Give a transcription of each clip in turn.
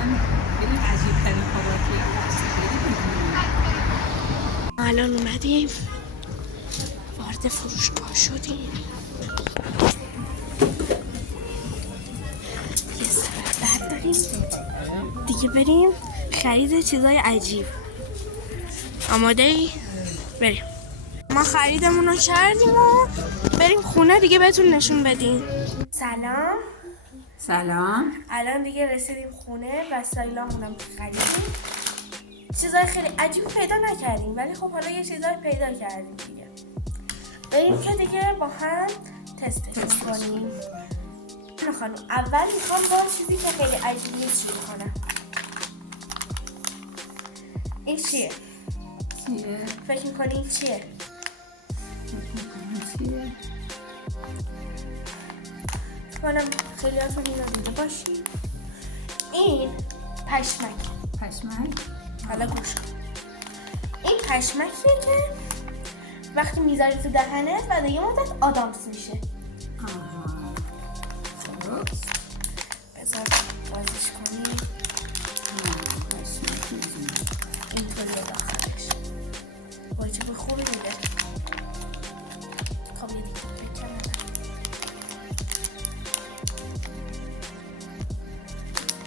واقعا خیلی عجیب ترین خوراکی هست. الان اومدیم وارد فروشگاه شدیم. یه سر بعد داریم دیگه بریم خرید چیزای عجیب. آماده ای؟ بریم. ما خریدمون رو کردیم و بریم خونه دیگه بهتون نشون بدیم. سلام. سلام. الان دیگه رسیدیم خونه و سایلامونم خریدیم. چیزای خیلی عجیبی پیدا نکردیم ولی خب حالا یه چیزای پیدا کردیم دیگه. بریم که دیگه با هم تستش کنیم. خانم اول میخوام با چیزی که خیلی عجیب نیست شروع کنم. این چیه؟ چیه؟ فکر میکنی این چیه؟ چیه؟ کنم خیلی هاتون این رو دیده باشید. این پشمک. پشمک؟ حالا گوش کن. این پشمکیه که وقتی میذاری تو دهنت بعد یه مدت آدامس میشه. آها. درست. بذار بازش کنی. پشمک میزونه. اینطوری داخلش. وای چه خوبی میده. خب یه دیگه بکنم.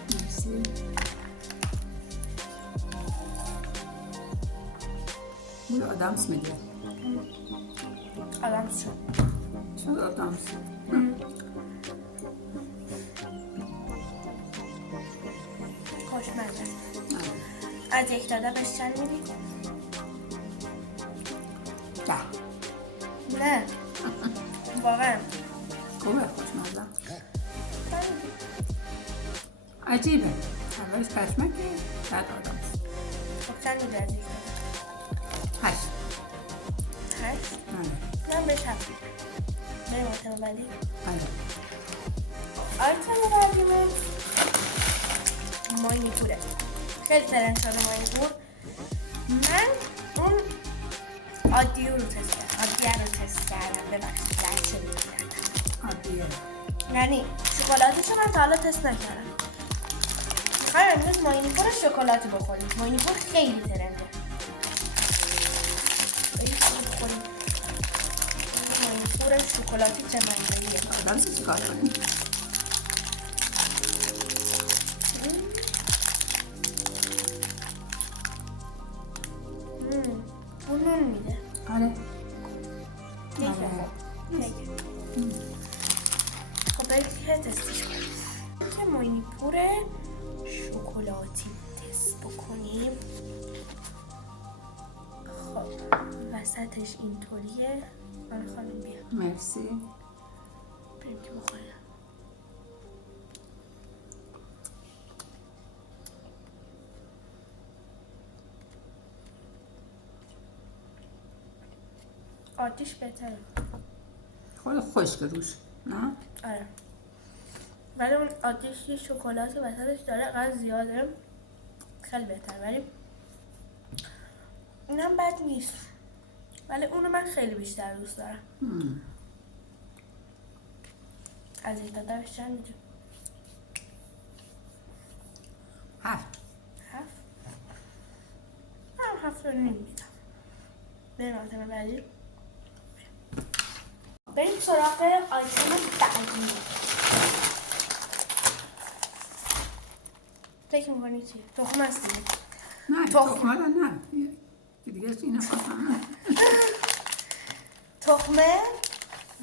مرسی. بوی آدامس میده. آدامس شد. شد آدامس. خوشمزه. از 1 تا 10 بهش چند میدی؟ 10. نه واقعا خوبه خوشمزه. عجیبه. اولش پشمکه بعد آدامس. خب چند میدی از 1 تا 8. 8؟ بله. من بهش 7 بریم آیتم بعدی. بله. آیتم بعدیمون ماینیپوره. خیلی ترند شده ماینیپور. من اون عادیه رو تست کردم. ببخشید درچه میگردم عادیه. یعنی شکلاتش رو من تا حالا تست نکردم. میخوایم امروز ماینیپور شکلاتی بخوریم. ماینیپور خیلی ترنده. بریم بخوریم ماینیپور شکلاتی چه منظریه. آدامس چیکار کنیم؟ اون نون میده. آره. خب بریم که تستش کنیم. که ماینیپور شکلاتی تست بکنیم. خب وسطش اینطوریه. آره خانم بیا مرسی. بریم که بخوریم. آتیش بهتره. خود خشک روش نه؟ آره ولی اون آتیشی شکلات وسطش داره قدر زیاده خیلی بهتر. ولی این هم بد نیست ولی اونو من خیلی بیشتر دوست دارم. از این دادرش چند میده؟ 7. 7؟ من 7 رو نمیدم. بریم آیتم بعدی. بریم سراغ آیتم بعدی. فکر میکنی چی؟ تخم هست دیگه. نه تخم. تخمه رو نه دیگه چی نخواستم. تخمه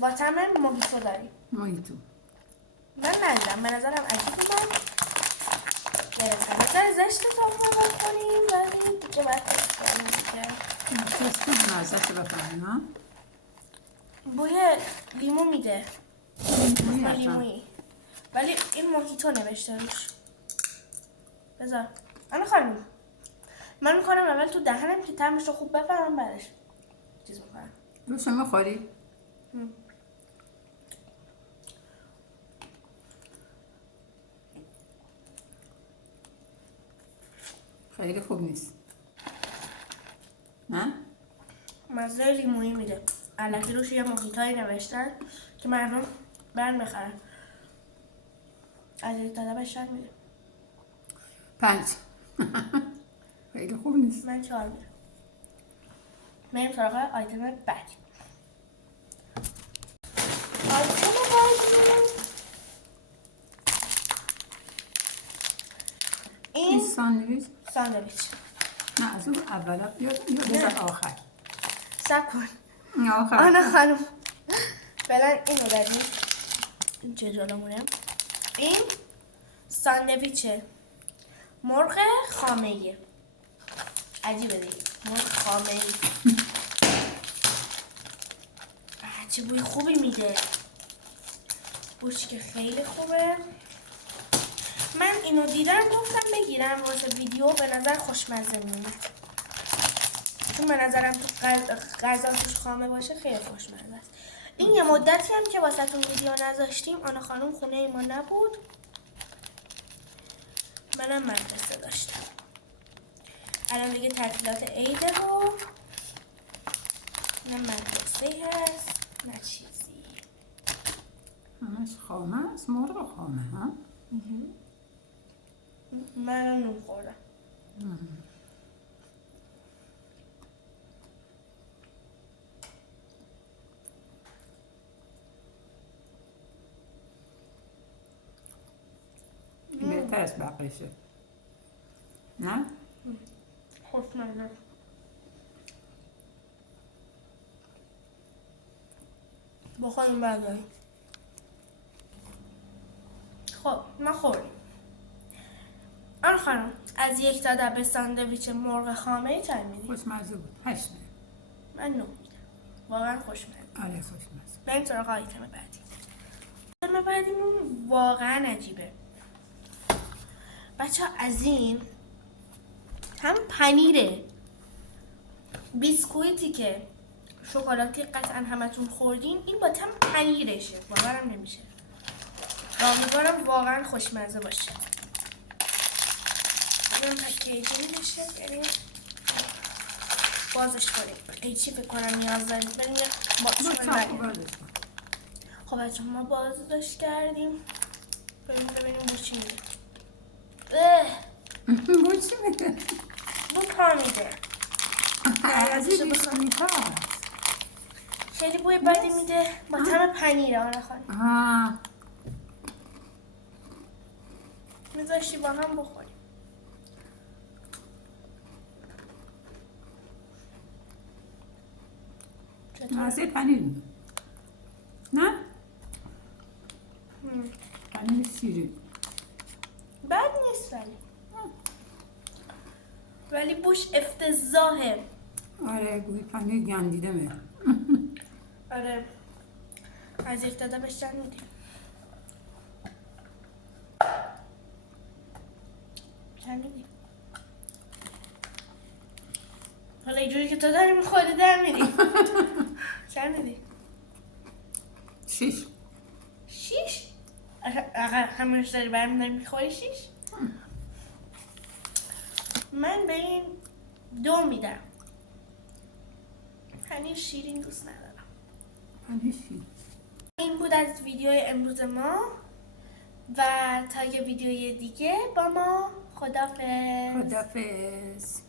با طعم موهیتو داری. موهیتو. من ندیدم به نظرم عجیب بود. گرفتم بذار زشت تخمه بکنیم ولی دیگه باید تست کنیم دیگه. تست کنیم ازش بفهمیم ها. بوی لیمو میده. لیمویی حتما. لیمویی ولی این موهیتو نوشته روش. بذار من میکنم اول تو دهنم که طعمش رو خوب بفهمم بعدش چیز میکنم. روش میخوری؟ خیلی خوب نیست نه؟ مزه لیمویی میده. الکی روش یه موهیتایی نوشتن که مردم برن بخرن. از این داده بشن میده. 5. خیلی خوب نیست. من 4 میدم. بریم سراغ آیتم بعدی. آیتم بعدی این این ساندویچ. ساندویچ. نه از اون اولا بیاد یا بذار آخر. صبر کن این آخر. آنا خانم، فعلا اینو داریم. این چه جلومونه؟ این ساندویچه مرغ خامه‌ایه. عجیبه دیگه، مرغ خامه‌ای. چه بوی خوبی میده. بوش که خیلی خوبه. من اینو دیدم گفتم بگیرم واسه ویدیو، به نظر خوشمزه میاد. چون به نظرم غذا توش خامه باشه خیلی خوشمزه است. این یه مدتی هم که واسه تون ویدیو نذاشتیم، آنا خانم خونه ای ما نبود، منم مدرسه داشتم. الان دیگه تعطیلات عیده و نه مدرسه هست نه چیزی. همش خامه است، مرغ خامه ها. من نون خوردم. بهتر از بقیشه. نه؟ خوشمزه. با خودم برداریم. خب ما خوردیم. آن خانم از 1 تا 10 به ساندویچ مرغ خامه چند میدی؟ خوشمزه بود. 8 میدم. من 9 میدم. واقعا خوشمزه. آره خوشمزه. بریم سراغ آیتم بعدی. آیتم بعدیمون واقعا عجیبه. بچه ها از این هم پنیره، بیسکویتی که شکلاتی قطعا همتون خوردین، این با تم پنیرشه. باورم نمیشه. امیدوارم واقعا خوشمزه باشه. بریم پکیجینگ بشه، بریم بازش کنیم. ای چی فکر کنم نیاز داریم بریم بازش کنیم. خب بچه ما بازش کردیم، بریم ببینیم بو چی میده. بو چی میده؟ بو پا میده. از این بیسکویت هست. خیلی بوی بدی میده با طعم پنیره. آنا خانم میذاشتی با هم بخوریم. مزه پنیر میده. نه؟ پنیر شیرین. بد نیست ولی بوش افتضاحه. آره گوی پنیر گندیده میده. آره از 1 تا 10 بهش چند میدی؟ چند میدی؟ حالا اینجوری که تو داری میخوری در میدی. چند میدی؟ 6. 6؟ همونش داری برمی میخوری 6؟ من به این 2 میدم. پنیر شیرین دوست ندارم. پنیر شیرین. این بود از ویدیو امروز ما و تا یه ویدیوی دیگه با ما. خدافظ. خدافظ.